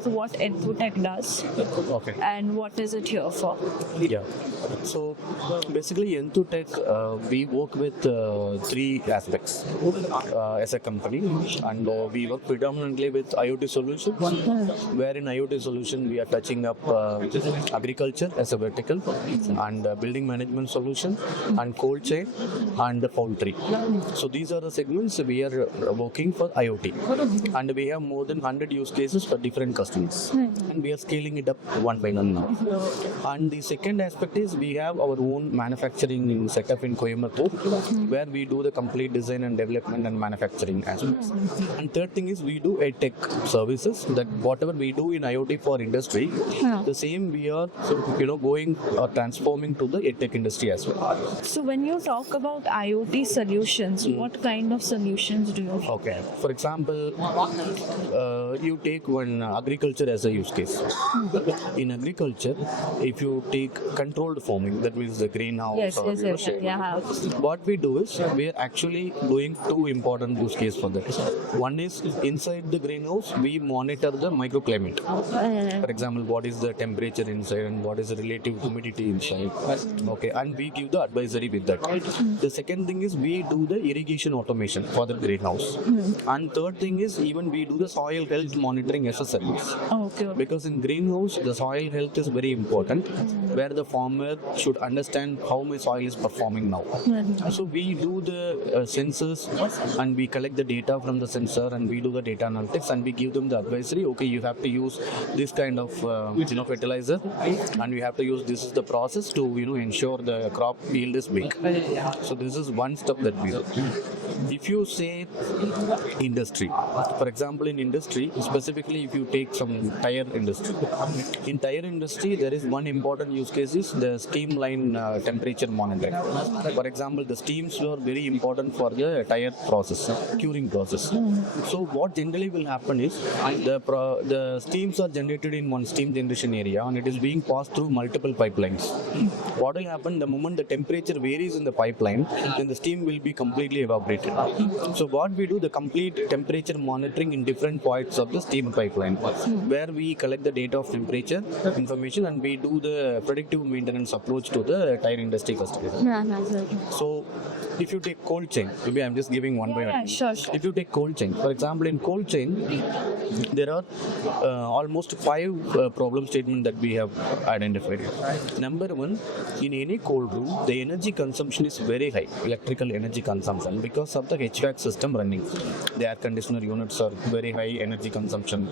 about what EnthuTech does Okay. and what is it here for? Yeah. So basically, EnthuTech, we work with three aspects as a company, and we work predominantly with IoT solutions. Where in IoT solution we are touching up agriculture as a vertical, and building management solution, and cold chain, and poultry. So these are the segments we are working for IoT, and we have more than 100 use cases for different customers, and we are scaling it up one by one now. And the second aspect is we have our own manufacturing setup in Coimbatore, where we do the complete design and development and manufacturing aspects. And third thing is we do EdTech services, that whatever we do in IoT for industry, the same we are going or transforming to the EdTech industry as well. So when you talk about IoT solutions, what kind of solutions do you have? Okay. For example, you take one agriculture as a use case. In agriculture, if you take controlled farming, that means the greenhouse. Yes. Yeah. What we do is we are actually doing two important use cases for that. One is inside the greenhouse, we monitor the microclimate. For example, what is the temperature inside and what is the relative humidity inside. Okay, and we give the advisory with that. The second thing is we do the irrigation automation for the greenhouse. And third thing is even we do the soil health monitoring as a service. Okay. Because in greenhouse, the soil health is very important, where the farmer should understand how my soil is performing now. So we do the sensors, and we collect the data from the sensor, and we do the data analytics, and we give them the advisory. Okay, you have to use this kind of fertilizer, and we have to use this is the process to ensure the crop yield is big. So this is one step that we do. If you say industry, for example, in industry, specifically if you take some tire industry, in tire industry there is one important use case is the steam line temperature monitoring. For example, the steams were very important for the tire process, curing process. So what generally will happen is the steams are generated in one steam generation area, and it is being passed through multiple pipelines. What will happen the moment the temperature varies in the pipeline, then the steam will be completely evaporated. So what we do, the complete temperature monitoring in different points of the steam pipeline, where we collect the data of temperature information, and we do the predictive maintenance approach to the tire industry customers. So if you take cold chain, maybe I'm just giving one by one. Sure. If you take cold chain, for example, in cold chain, there are almost 5 problem statements that we have identified. Number one, in any cold room, the energy consumption is very high, electrical energy consumption, because of the HVAC system running. The air conditioner units are very high energy consumption.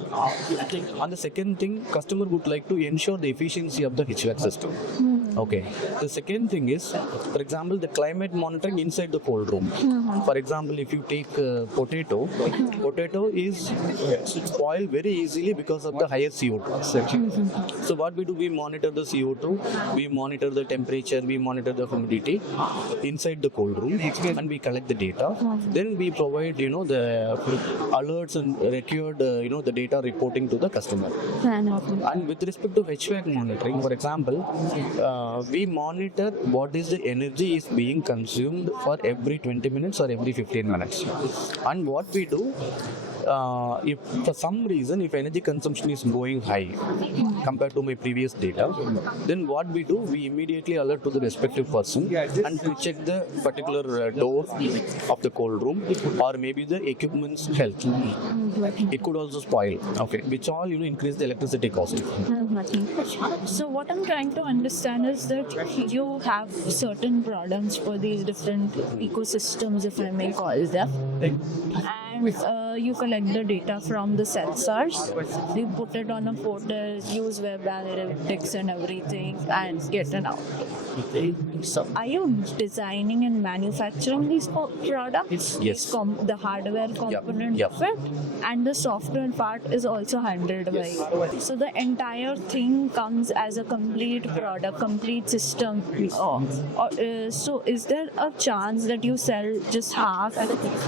And the second thing, customer would like to ensure the efficiency of the HVAC system. Okay. The second thing is, for example, the climate monitoring inside the cold room. For example, if you take potato is spoiled very easily because of the higher CO2. So what we do, we monitor the CO2, we monitor the temperature, we monitor the humidity inside the cold room, and we collect the data. Then we provide, the alerts and required, the data reporting to the customer. And with respect to HVAC monitoring, for example, we monitor what is the energy is being consumed for every 20 minutes or every 15 minutes. And what we do, if for some reason if energy consumption is going high compared to my previous data, then what we do, we immediately alert to the respective person and to check the particular door of the cold room, or maybe the equipment's health. It could also spoil, which all increase the electricity cost. So what I'm trying to understand is that you have certain products for these different ecosystems, if I may call them, and you collect the data from the sensors, you put it on a portal, use web analytics and everything, and get it out. So are you designing and manufacturing these products? Yes. The hardware component of it, and the software part is also handled by you. So the entire thing comes as a complete product, complete system. So is there a chance that you sell just half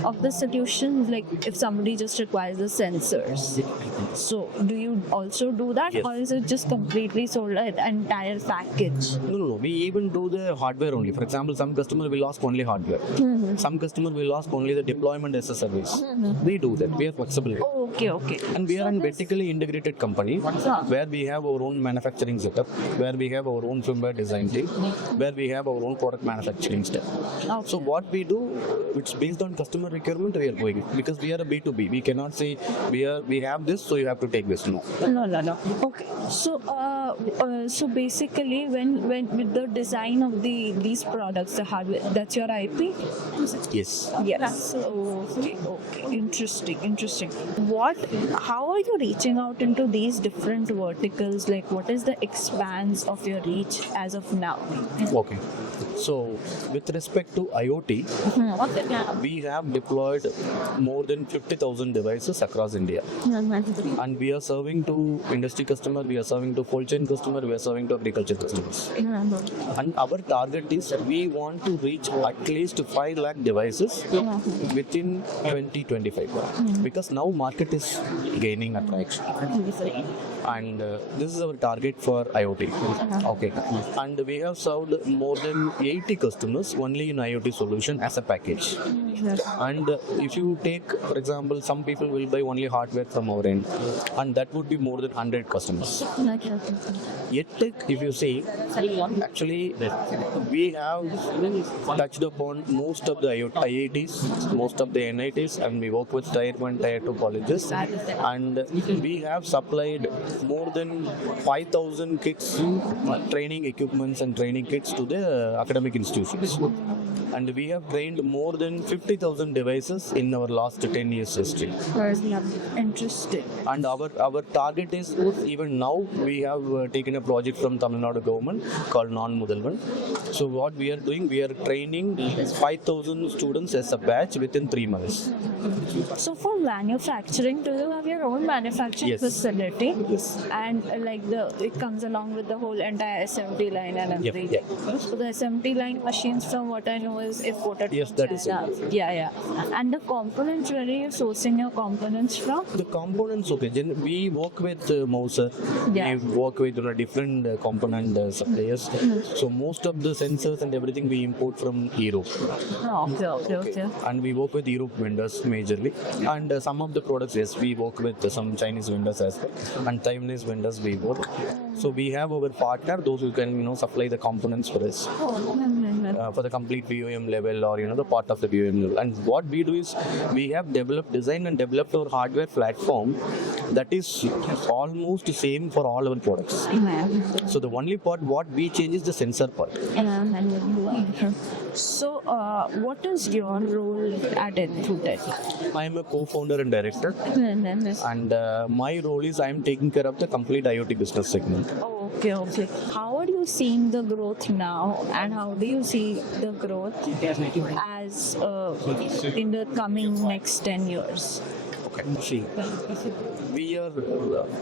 of the solution? Like if someone somebody just requires the sensors. So do you also do that, Yes. or is it just completely sold an entire package? No. We even do the hardware only. For example, some customer will ask only hardware. Some customer will ask only the deployment as a service. We do that. We are flexible. Oh, okay. And we are So a this- vertically integrated company where we have our own manufacturing setup, where we have our own firmware design team, where we have our own product manufacturing step. Okay. So what we do, it's based on customer requirement. We are going it because we are a B2B. We cannot say we have this, so you have to take this. No. No. Okay. So basically, when with the design of these products, the hardware, that's your IP. Yes. Yes. Okay. Interesting. How are you reaching out into these different verticals? Like, what is the expanse of your reach as of now? Okay. So with respect to IoT, we have deployed more than 50,000 devices across India. And we are serving to industry customer, we are serving to cold chain customer, we are serving to agriculture customers. And our target is we want to reach at least 5 lakh devices within 2025 because now market is gaining attraction. And this is our target for IoT. Okay. And we have served more than 80 customers only in IoT solution as a package. And if you take, for example, some people will buy only hardware from our end, and that would be more than 100 customers. Yet, if you see, actually, we have touched upon most of the IITs, most of the NITs, and we work with Tier 1, Tier 2 colleges, and we have supplied more than 5,000 kits, training equipments and training kits to the academic institutions. And we have trained more than 50,000 devices in our last 10 years history. Interesting. And our target is, even now we have taken a project from Tamil Nadu government called Non-Mudalvan. So what we are doing, we are training 5,000 students as a batch within 3 months. So for manufacturing, do you have your own manufacturing Yes. facility? Yes. And it comes along with the whole entire SMT line and everything. So the SMT line machines, from what I know, is imported Yes, from that is China. Yeah. And the components, where are you sourcing your components from? The components, okay. We work with Mouser. Yeah. We work with different component suppliers. So most of the sensors and everything we import from Europe. Okay. And we work with Europe vendors majorly. And some of the products, yes, we work with some Chinese vendors as well. And Taiwanese vendors we work. So we have our partner, those who can supply the components for us. For the complete VOM level or the part of the VOM level. And what we do is we have designed and developed our hardware platform that is almost same for all our products. So the only part what we change is the sensor part. So what is your role at EnthuTech? I am a co-founder and director, and my role is I am taking care of the complete IoT business segment. Okay. How are you seeing the growth now, and how do you see the growth as in the coming next 10 years? Okay. See,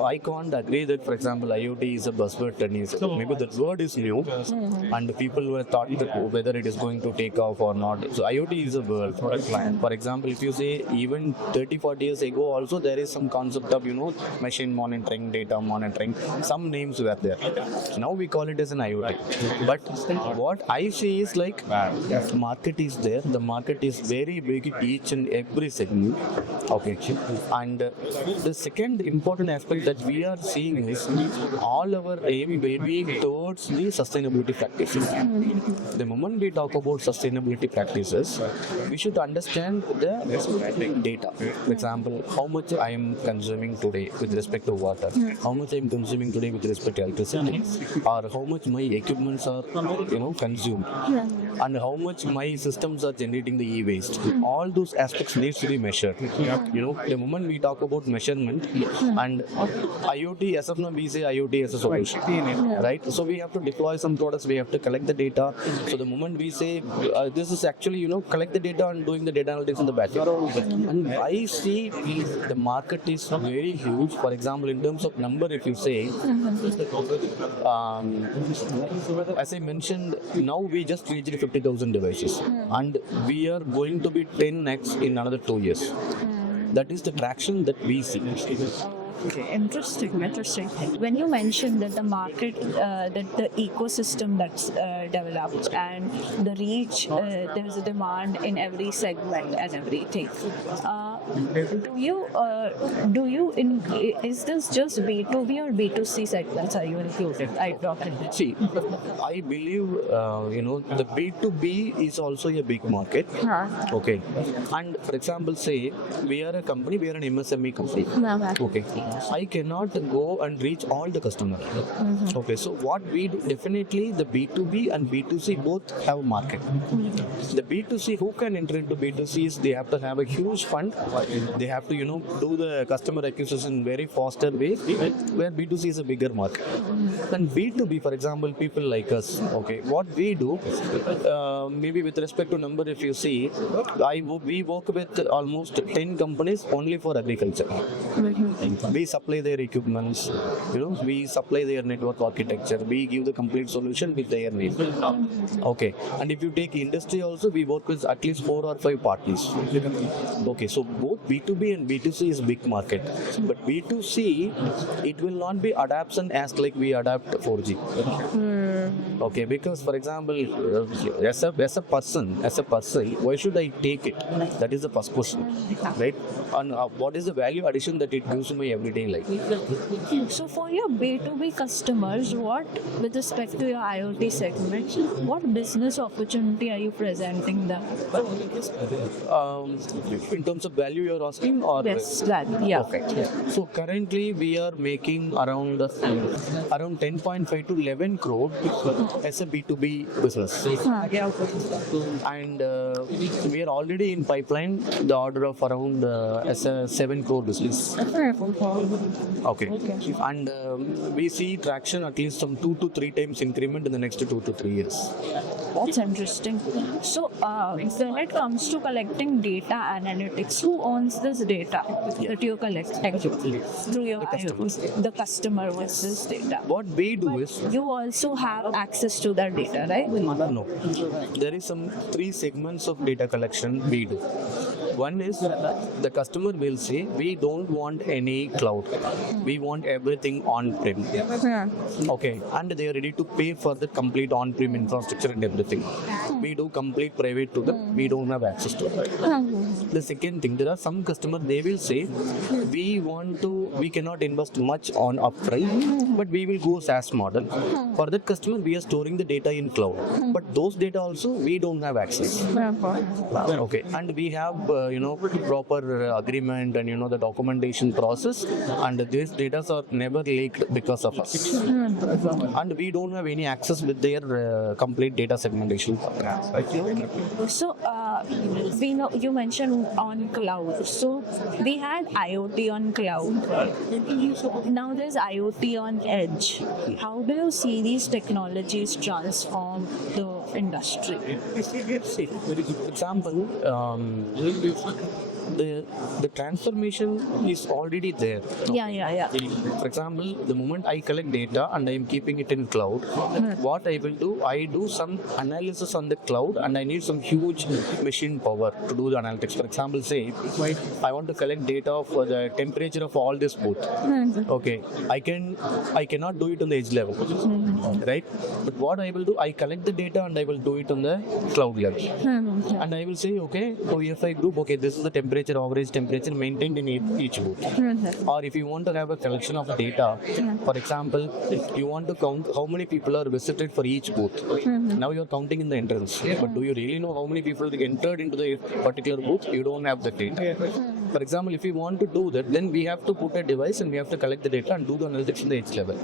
I can't agree that, for example, IoT is a buzzword 10 years ago. Maybe that word is new, and people were thought that whether it is going to take off or not. So IoT is a world. For example, if you say even 30-40 years ago also, there is some concept of, machine monitoring, data monitoring, some names were there. Now we call it as an IoT. But what I see is like, market is there. The market is very big, each and every segment. Okay. And the second important aspect that we are seeing is all our aim being towards the sustainability practices. The moment we talk about sustainability practices, we should understand the data. For example, how much I am consuming today with respect to water, how much I am consuming today with respect to electricity, or how much my equipments are consumed, and how much my systems are generating the e-waste. All those aspects needs to be measured. The moment we talk about measurement and IoT, as of now we say IoT as a solution, right? So we have to deploy some products, we have to collect the data. So the moment we say this is actually collect the data and doing the data analytics in the back end. And I see the market is very huge. For example, in terms of number, if you say as I mentioned, now we just reached 50,000 devices, and we are going to be 10x in another 2 years. That is the traction that we see. Okay, interesting. When you mentioned that the market, that the ecosystem that's developed and the reach, there's a demand in every segment and everything. Is this just B2B or B2C segments are you included? See, I believe the B2B is also a big market. Okay, and for example, say we are a company, we are an MSME company. Okay, I cannot go and reach all the customers. Okay, so what we do, definitely the B2B and B2C both have market. The B2C, who can enter into B2C is they have to have a huge fund. They have to do the customer acquisition very faster way, where B2C is a bigger market. And B2B, for example, people like us, okay, what we do, maybe with respect to number, if you see, we work with almost 10 companies only for agriculture. We supply their equipments, we supply their network architecture, we give the complete solution with their name. Okay, and if you take industry also, we work with at least 4 or 5 parties. Okay, so both B2B and B2C is big market, but B2C, it will not be adaptation as like we adapt 4G. Okay, because for example, as a person, why should I take it? That is the first question, right? And what is the value addition that it gives to my everyday life? So for your B2B customers, what, with respect to your IoT segment, what business opportunity are you presenting them? In terms of value you're asking, or? Yes, that, yeah. Okay. So currently we are making around 10.5 to 11 crore as a B2B business. And we are already in pipeline the order of around as a 7 crore business. Okay. And we see traction at least some 2 to 3 times increment in the next 2 to 3 years. That's interesting. So, when it comes to collecting data analytics, who owns this data that you collect through your IoT? The customer owns this data. What we do is, you also have access to that data, right? No. There is some 3 segments of data collection we do. One is the customer will say, we don't want any cloud. We want everything on-prem. Okay, and they are ready to pay for the complete on-prem infrastructure and everything. We do complete private to them. We don't have access to it. The second thing, there are some customers, they will say, we cannot invest much on upfront, but we will go SaaS model. For that customer, we are storing the data in cloud. But those data also, we don't have access. Okay, and we have proper agreement and the documentation process, and these data are never leaked because of us. And we don't have any access with their complete data segmentation. So, we know you mentioned on cloud. So, we had IoT on cloud. Now there's IoT on edge. How do you see these technologies transform the industry? For example, the transformation is already there. Yeah. For example, the moment I collect data and I am keeping it in cloud, what I will do, I do some analysis on the cloud and I need some huge machine power to do the analytics. For example, say I want to collect data for the temperature of all this booth. Okay, I cannot do it on the edge level, right? But what I will do, I collect the data and I will do it on the cloud level. And I will say, okay, so if I group, okay, this is the average temperature maintained in each booth. Or if you want to have a collection of data, for example, you want to count how many people are visited for each booth. Now you are counting in the entrance, but do you really know how many people entered into the particular booth? You don't have the data. For example, if you want to do that, then we have to put a device and we have to collect the data and do the analytics in the edge level.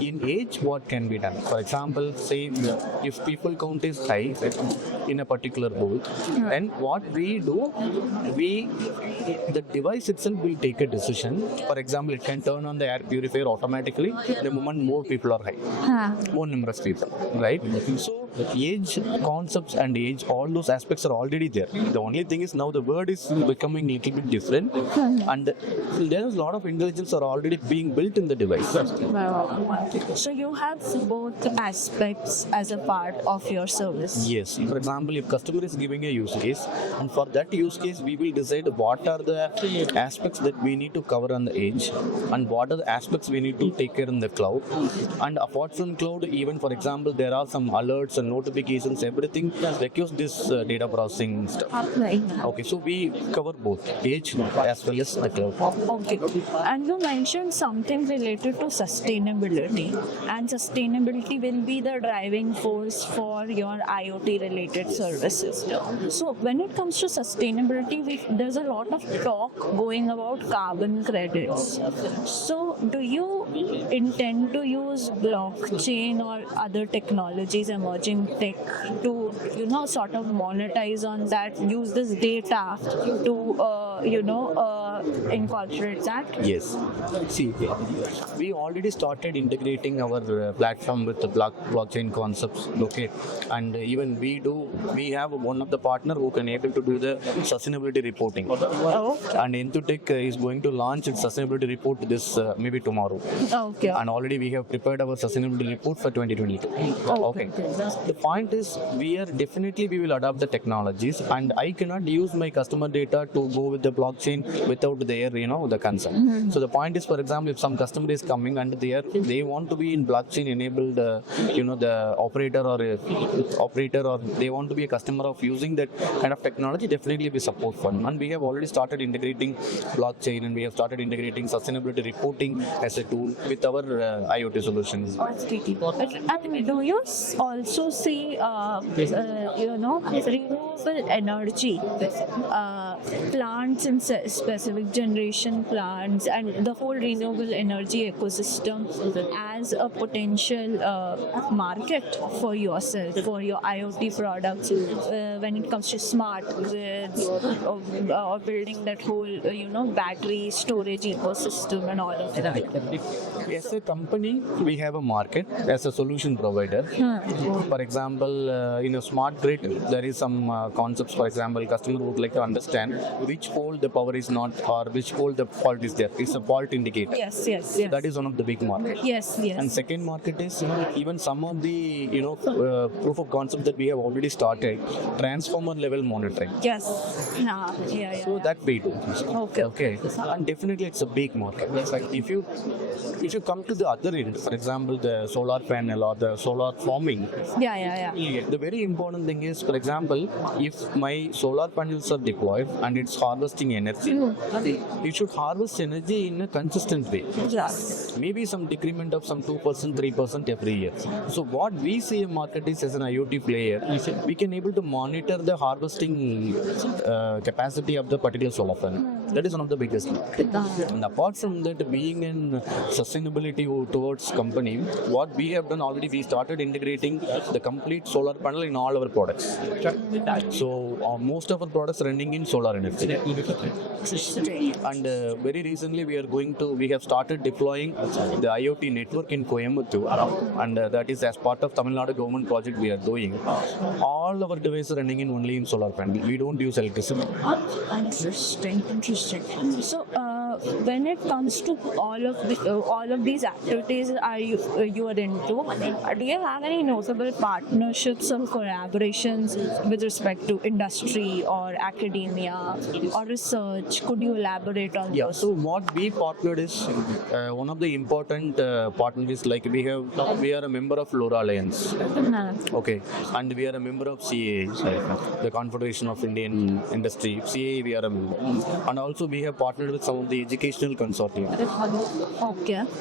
In edge, what can be done? For example, say if people count is high in a particular booth, then what we do, the device itself will take a decision. For example, it can turn on the air purifier automatically the moment more people are high, more numerous people, right? So age concepts and age, all those aspects are already there. The only thing is now the word is becoming a little bit different, and there is a lot of intelligence are already being built in the device. Wow. So you have both aspects as a part of your service. Yes. For example, if customer is giving a use case, and for that use case, we will decide what are the aspects that we need to cover on the edge, and what are the aspects we need to take care in the cloud. And apart from cloud, even for example, there are some alerts and notifications, everything requires this data processing stuff. Right. Okay, so we cover both edge as well as the cloud. Okay. And you mentioned something related to sustainability, and sustainability will be the driving force for your IoT related services. So when it comes to sustainability, there's a lot of talk going about carbon credits. So do you intend to use blockchain or other technologies, emerging tech, to sort of monetize on that, use this data to incorporate that? Yes. See, we already started integrating our platform with the blockchain concepts. Okay, and even we have one of the partner who can able to do the sustainability reporting. Oh, And EnthuTech is going to launch its sustainability report this maybe tomorrow. okay. And already we have prepared our sustainability report for 2022. Okay. The point is, we will adopt the technologies, and I cannot use my customer data to go with the blockchain without their the consent. So the point is, for example, if some customer is coming and they want to be in blockchain enabled, the operator or they want to be a customer of using that kind of technology, definitely we support for them. And we have already started integrating blockchain, and we have started integrating sustainability reporting as a tool with our IoT solutions. And do you also see, renewable energy plants in specific generation plants and the whole renewable energy ecosystem as a potential market for yourself, for your IoT products, when it comes to smart grids or building that whole, battery storage ecosystem and all of that? As a company, we have a market as a solution provider. For example, in a smart grid, there is some concepts. For example, customer would like to understand which pole the power is not, or which pole the fault is there. It's a fault indicator. Yes. That is one of the big market. Yes. And second market is even some of the proof of concept that we have already started, transformer level monitoring. Yes. Yeah. So that we do. Okay. And definitely it's a big market. If you come to the other end, for example, the solar panel or the solar farming. Yeah. The very important thing is, for example, if my solar panels are deployed and it's harvesting energy, it should harvest energy in a consistent way. Yes. Maybe some decrement of some 2%, 3% every year. So what we see in market is, as an IoT player, we can able to monitor the harvesting capacity of the particular solar panel. That is one of the biggest. And apart from that, being in sustainability towards company, what we have done already, we started integrating the complete solar panel in all our products. So most of our products running in solar energy. And very recently we have started deploying the IoT network in Coimbatore, and that is as part of Tamil Nadu government project we are doing. All our devices running only in solar panel. We don't use electricity. Interesting. So when it comes to all of these activities you are into, do you have any notable partnerships or collaborations with respect to industry or academia or research? Could you elaborate on those? So what we partnered is one of the important partners, like we are a member of LoRa Alliance. Okay, and we are a member of CAA, the Confederation of Indian Industry. CAA we are a member, and also we have partnered with some of the educational consortium.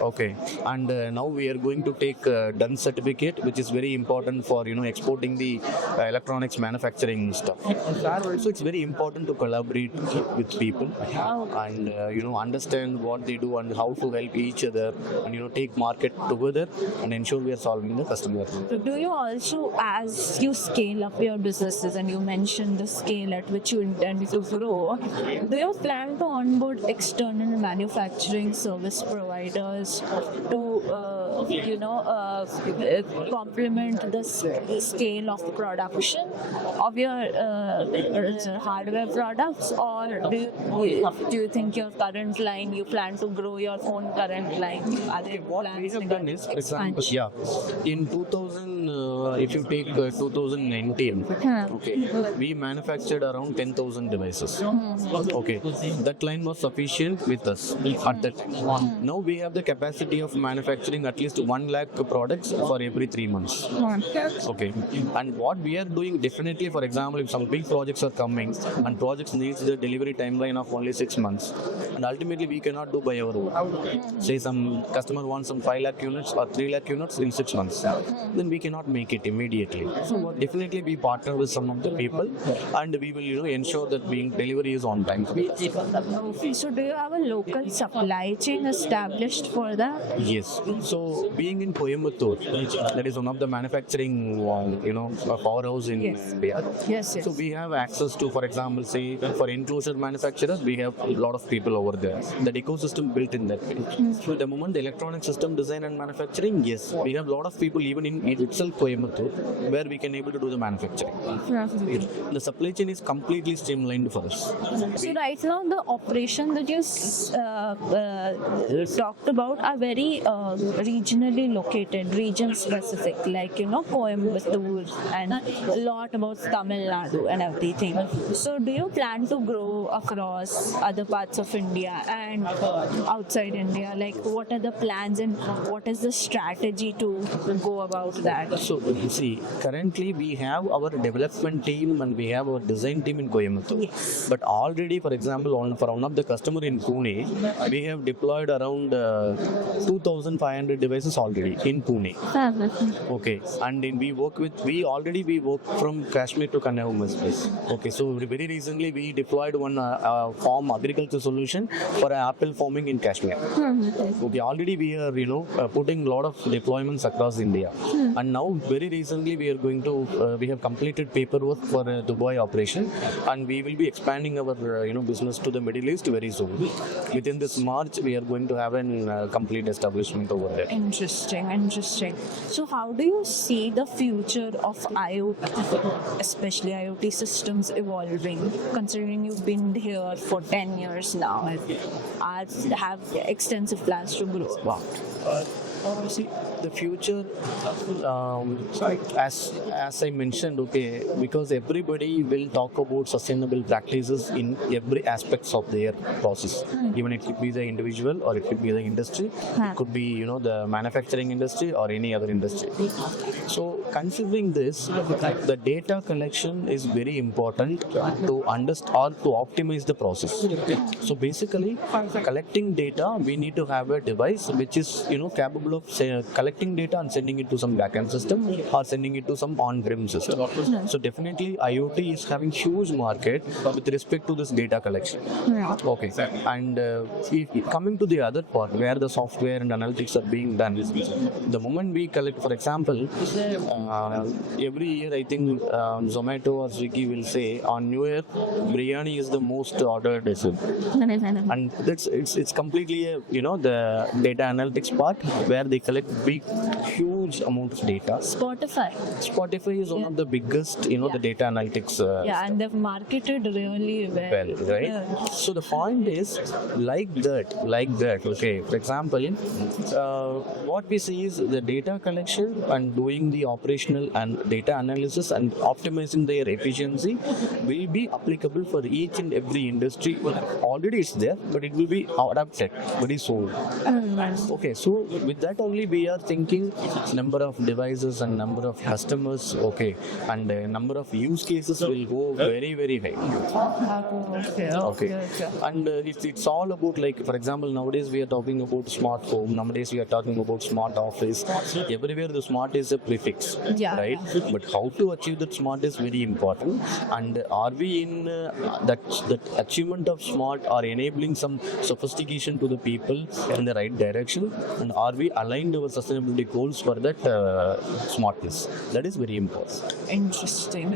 Okay, and now we are going to take DUN certificate, which is very important for exporting the electronics manufacturing stuff. So it's very important to collaborate with people and understand what they do and how to help each other, and take market together and ensure we are solving the customer. Do you also, as you scale up your businesses and you mentioned the scale at which you intend to grow, do you plan to onboard external panel manufacturing service providers to complement the scale of production of your hardware products, or do you think your current line, you plan to grow your own current line? Are there What we plans have to done is, for example, expansion? in 2000, if you take 2019, okay, we manufactured around 10,000 devices. Okay, that line was sufficient with us at that time. Now we have the capacity of manufacturing at least 1 lakh products for every 3 months. Okay, and what we are doing definitely, for example, if some big projects are coming and projects needs the delivery timeline of only 6 months, and ultimately we cannot do by our own. Say some customer wants some 5 lakh units or 3 lakh units in 6 months, then we cannot make it immediately. So definitely we partner with some of the people, and we will ensure that being delivery is on time. Okay, so do you have a local supply chain established for that? Yes. So being in Coimbatore, that is one of the manufacturing, powerhouse in India. Yes. So we have access to, for example, say for enclosure manufacturers, we have a lot of people over there. That ecosystem built in that way. So the moment the electronic system design and manufacturing, yes, we have a lot of people even in itself Coimbatore, where we can able to do the manufacturing. The supply chain is completely streamlined for us. So right now the operation that you talked about are very regionally located, region specific, like Coimbatore and a lot about Tamil Nadu and everything. So do you plan to grow across other parts of India and outside India? Like what are the plans and what is the strategy to go about that? So you see, currently we have our development team and we have our design team in Coimbatore. But already, for example, for one of the customer in Pune, we have deployed around 2,500 devices already in Pune. Okay, and then we work from Kashmir to Kanyakumari. Okay, so very recently we deployed one farm agriculture solution for apple farming in Kashmir. Okay, already we are putting a lot of deployments across India, and now very recently we are going to we have completed paperwork for Dubai operation, and we will be expanding our business to the Middle East very soon. Within this March, we are going to have a complete establishment over there. Interesting. So how do you see the future of IoT, especially IoT systems evolving, considering you've been here for 10 years now and have extensive plans to grow? Wow. See, the future, as I mentioned, okay, because everybody will talk about sustainable practices in every aspects of their process. Even it could be the individual or it could be the industry, it could be the manufacturing industry or any other industry. So considering this, the data collection is very important to understand or to optimize the process. So basically, collecting data, we need to have a device which is capable of collecting data and sending it to some backend system or sending it to some on-prem system. So definitely IoT is having huge market with respect to this data collection. Okay, and coming to the other part where the software and analytics are being done, the moment we collect, for example, every year I think Zomato or Swiggy will say on New Year biryani is the most ordered dish, and it's completely the data analytics part where they collect huge amount of data. Spotify is one of the biggest the data analytics and they've marketed really well, right? So the point is like that. Okay, for example, what we see is the data collection and doing the operational and data analysis and optimizing their efficiency will be applicable for each and every industry. Already it's there, but it will be adapted very soon. Okay, so with that only we are thinking number of devices and number of customers, okay, and number of use cases will go very, very high. Okay. And it's all about, like, for example, nowadays we are talking about smart home, nowadays we are talking about smart office. Everywhere the smart is a prefix, right? But how to achieve that smart is very important. And are we in that achievement of smart or enabling some sophistication to the people in the right direction? And are we aligned our sustainability goals for that smartness? That is very important. Interesting.